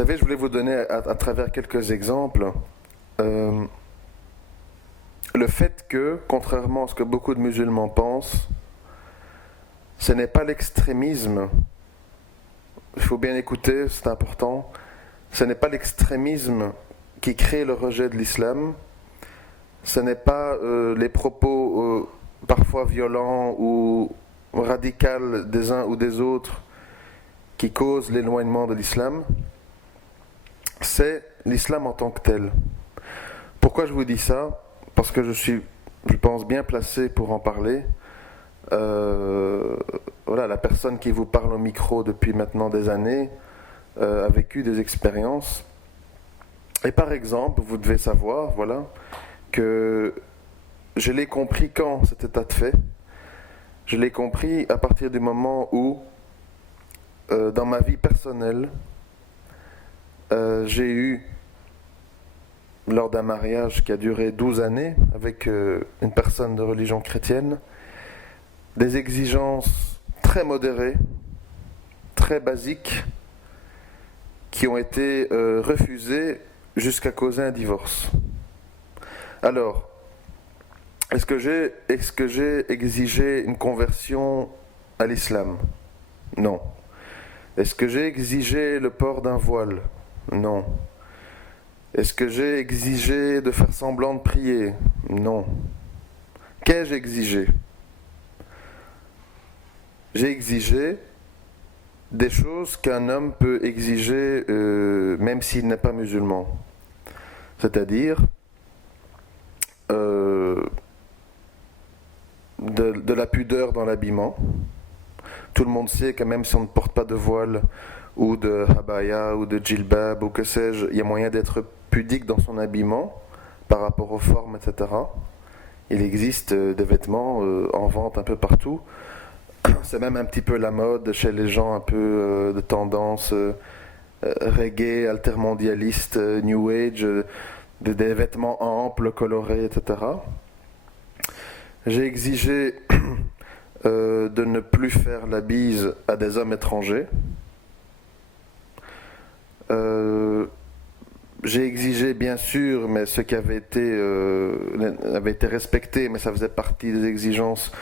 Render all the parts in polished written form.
savez, je voulais vous donner à travers quelques exemples euh, le fait que, contrairement à ce que beaucoup de musulmans pensent, ce n'est pas l'extrémisme, il faut bien écouter, c'est important, ce n'est pas l'extrémisme qui crée le rejet de l'islam, ce n'est pas les propos parfois violents ou radicaux des uns ou des autres qui causent l'éloignement de l'islam, c'est l'islam en tant que tel. Pourquoi je vous dis ça? Parce que je pense, bien placé pour en parler. Voilà, la personne qui vous parle au micro depuis maintenant des années a vécu des expériences. Et par exemple, vous devez savoir, voilà, que je l'ai compris quand cet état de fait. Je l'ai compris à partir du moment où, dans ma vie personnelle, j'ai eu, lors d'un mariage qui a duré 12 années avec une personne de religion chrétienne, des exigences très modérées, très basiques, qui ont été refusées jusqu'à causer un divorce. Alors, est-ce que j'ai exigé une conversion à l'islam? Non. Est-ce que j'ai exigé le port d'un voile? Non. Est-ce que j'ai exigé de faire semblant de prier? Non. Qu'ai-je exigé? J'ai exigé des choses qu'un homme peut exiger même s'il n'est pas musulman. C'est-à-dire de la pudeur dans l'habillement. Tout le monde sait que même si on ne porte pas de voile ou de habaya ou de djilbab ou que sais-je, il y a moyen d'être pudique dans son habillement par rapport aux formes, etc. Il existe des vêtements en vente un peu partout. C'est même un petit peu la mode chez les gens un peu de tendance reggae, altermondialiste, new age, des vêtements amples, colorés, etc. J'ai exigé de ne plus faire la bise à des hommes étrangers. J'ai exigé bien sûr, mais ce qui avait été respecté, mais ça faisait partie des exigences,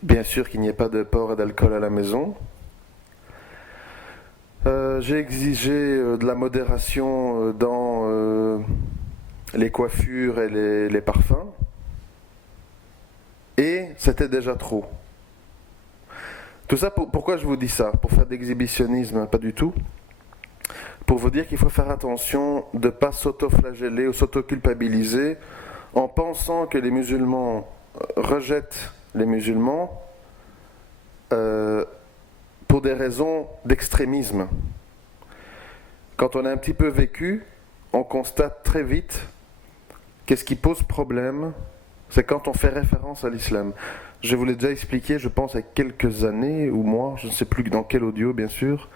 bien sûr qu'il n'y ait pas de porc et d'alcool à la maison. J'ai exigé de la modération dans les coiffures et les parfums. Et c'était déjà trop. Tout ça, pourquoi je vous dis ça? Pour faire d'exhibitionnisme? Pas du tout. Pour vous dire qu'il faut faire attention de ne pas s'auto-flageller ou s'auto-culpabiliser en pensant que les musulmans rejettent les musulmans pour des raisons d'extrémisme. Quand on a un petit peu vécu, on constate très vite qu'est-ce qui pose problème, c'est quand on fait référence à l'islam. Je vous l'ai déjà expliqué, je pense, il y a quelques années ou mois, je ne sais plus dans quel audio, bien sûr,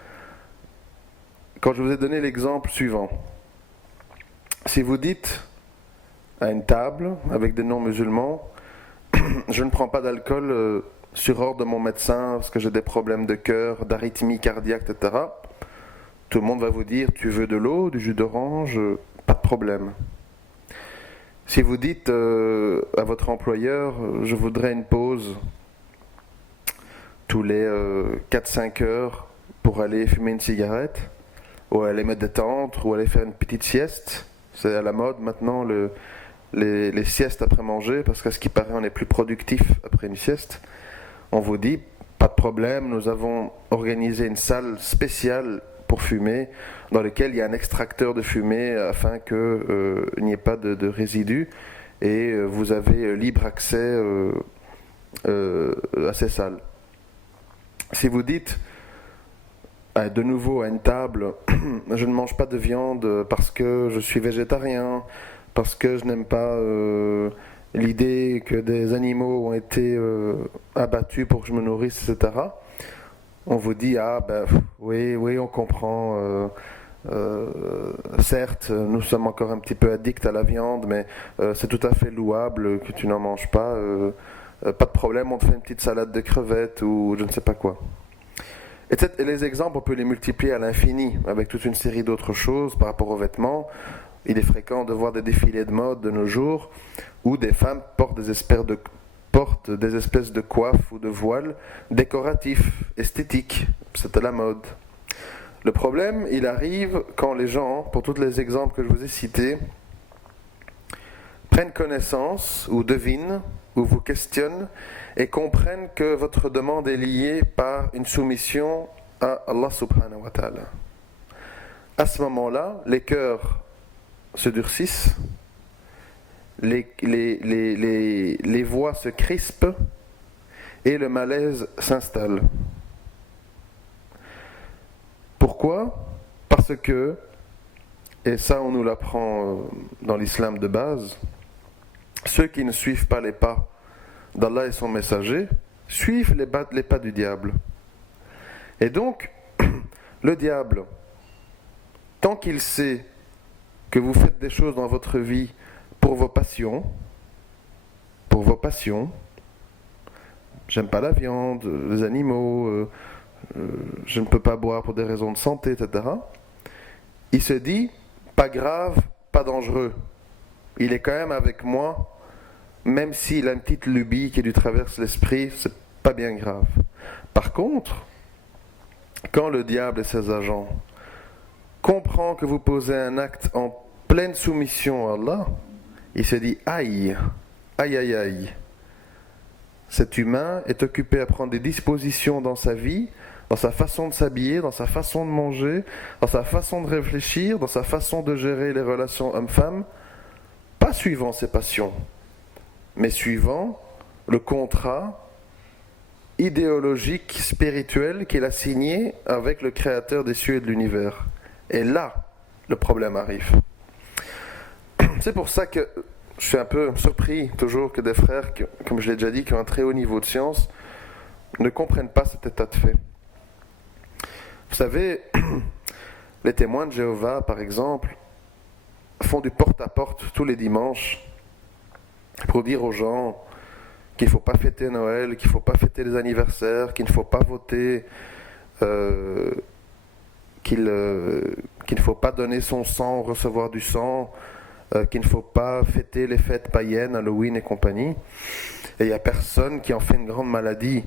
quand je vous ai donné l'exemple suivant. Si vous dites à une table avec des non-musulmans, je ne prends pas d'alcool sur ordre de mon médecin parce que j'ai des problèmes de cœur, d'arythmie cardiaque, etc. Tout le monde va vous dire, tu veux de l'eau, du jus d'orange, pas de problème. Si vous dites à votre employeur, je voudrais une pause tous les 4-5 heures pour aller fumer une cigarette, ou aller me détendre, ou aller faire une petite sieste, c'est à la mode maintenant les siestes après manger, parce qu'à ce qui paraît on est plus productif après une sieste, on vous dit, pas de problème, nous avons organisé une salle spéciale pour fumer, dans lequel il y a un extracteur de fumée afin qu'il n'y ait pas de résidus, et vous avez libre accès à ces salles. Si vous dites de nouveau à une table, je ne mange pas de viande parce que je suis végétarien, parce que je n'aime pas l'idée que des animaux ont été abattus pour que je me nourrisse, etc. On vous dit, ah ben oui, on comprend, certes, nous sommes encore un petit peu addicts à la viande, mais c'est tout à fait louable que tu n'en manges pas, pas de problème, on te fait une petite salade de crevettes ou je ne sais pas quoi. Et les exemples, on peut les multiplier à l'infini, avec toute une série d'autres choses par rapport aux vêtements. Il est fréquent de voir des défilés de mode de nos jours, où des femmes portent des espèces de coiffes ou de voiles décoratifs, esthétiques. C'est à la mode. Le problème, il arrive quand les gens, pour tous les exemples que je vous ai cités, prennent connaissance ou devinent ou vous questionnent et comprennent que votre demande est liée par une soumission à Allah subhanahu wa ta'ala. À ce moment-là, les cœurs se durcissent, les voix se crispent et le malaise s'installe. Pourquoi ? Parce que, et ça on nous l'apprend dans l'islam de base, ceux qui ne suivent pas les pas d'Allah et son messager suivent les pas du diable. Et donc, le diable, tant qu'il sait que vous faites des choses dans votre vie pour vos passions, j'aime pas la viande, les animaux, je ne peux pas boire pour des raisons de santé, etc. Il se dit, pas grave, pas dangereux. Il est quand même avec moi, même s'il a une petite lubie qui lui traverse l'esprit, c'est pas bien grave. Par contre, quand le diable et ses agents comprennent que vous posez un acte en pleine soumission à Allah, il se dit, aïe, aïe, aïe, aïe. Cet humain est occupé à prendre des dispositions dans sa vie, dans sa façon de s'habiller, dans sa façon de manger, dans sa façon de réfléchir, dans sa façon de gérer les relations homme-femme, pas suivant ses passions, mais suivant le contrat idéologique, spirituel qu'il a signé avec le Créateur des cieux et de l'univers. Et là, le problème arrive. C'est pour ça que je suis un peu surpris toujours que des frères, comme je l'ai déjà dit, qui ont un très haut niveau de science, ne comprennent pas cet état de fait. Vous savez, les témoins de Jéhovah, par exemple, font du porte-à-porte tous les dimanches pour dire aux gens qu'il ne faut pas fêter Noël, qu'il ne faut pas fêter les anniversaires, qu'il ne faut pas voter, qu'il ne faut pas donner son sang, recevoir du sang, qu'il ne faut pas fêter les fêtes païennes, Halloween et compagnie. Et il n'y a personne qui en fait une grande maladie.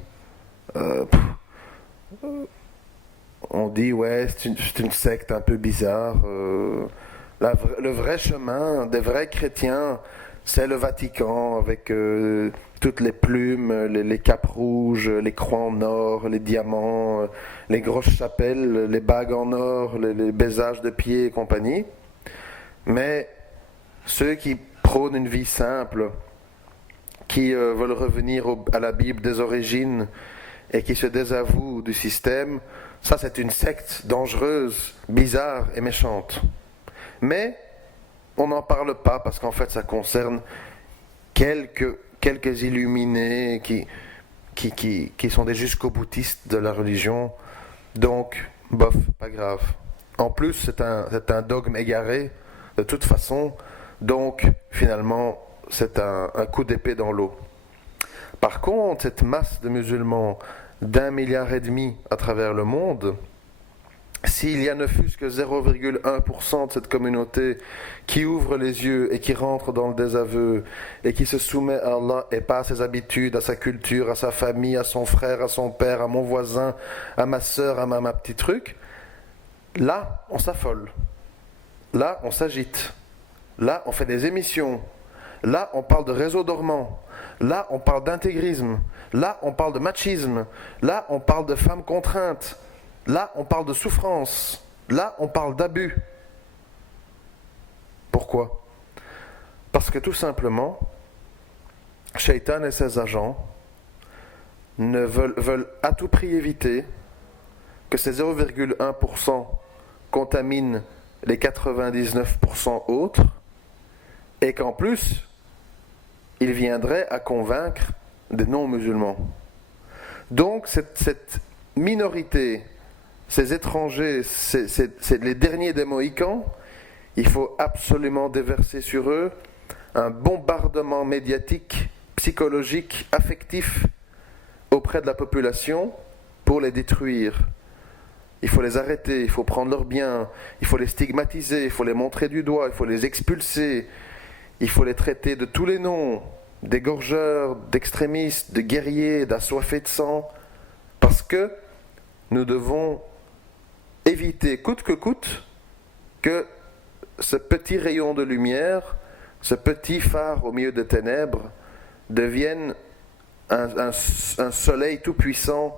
On dit, ouais, c'est une secte un peu bizarre. Le vrai chemin des vrais chrétiens, c'est le Vatican, avec toutes les plumes, les capes rouges, les croix en or, les diamants, les grosses chapelles, les bagues en or, les baisages de pieds et compagnie. Mais ceux qui prônent une vie simple, qui veulent revenir à la Bible des origines et qui se désavouent du système, ça c'est une secte dangereuse, bizarre et méchante. Mais on n'en parle pas parce qu'en fait ça concerne quelques illuminés qui sont des jusqu'au-boutistes de la religion. Donc, bof, pas grave. En plus, c'est un dogme égaré, de toute façon. Donc, finalement, c'est un coup d'épée dans l'eau. Par contre, cette masse de musulmans d'1,5 milliard à travers le monde, s'il y a ne fût-ce que 0,1% de cette communauté qui ouvre les yeux et qui rentre dans le désaveu et qui se soumet à Allah et pas à ses habitudes, à sa culture, à sa famille, à son frère, à son père, à mon voisin, à ma soeur, à ma petit truc, là, on s'affole. Là, on s'agite. Là, on fait des émissions. Là, on parle de réseau dormant. Là, on parle d'intégrisme. Là, on parle de machisme. Là, on parle de femmes contraintes. Là, on parle de souffrance. Là, on parle d'abus. Pourquoi ? Parce que tout simplement, Shaitan et ses agents veulent à tout prix éviter que ces 0,1% contaminent les 99% autres et qu'en plus, ils viendraient à convaincre des non-musulmans. Donc, cette minorité, ces étrangers, c'est les derniers des Mohicans, il faut absolument déverser sur eux un bombardement médiatique, psychologique, affectif auprès de la population pour les détruire, il faut les arrêter, il faut prendre leurs biens, il faut les stigmatiser, il faut les montrer du doigt, il faut les expulser, il faut les traiter de tous les noms, d'égorgeurs, d'extrémistes, de guerriers, d'assoiffés de sang, parce que nous devons éviter coûte que coûte que ce petit rayon de lumière, ce petit phare au milieu des ténèbres, devienne un soleil tout-puissant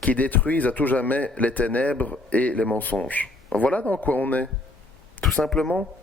qui détruise à tout jamais les ténèbres et les mensonges. Voilà dans quoi on est, tout simplement.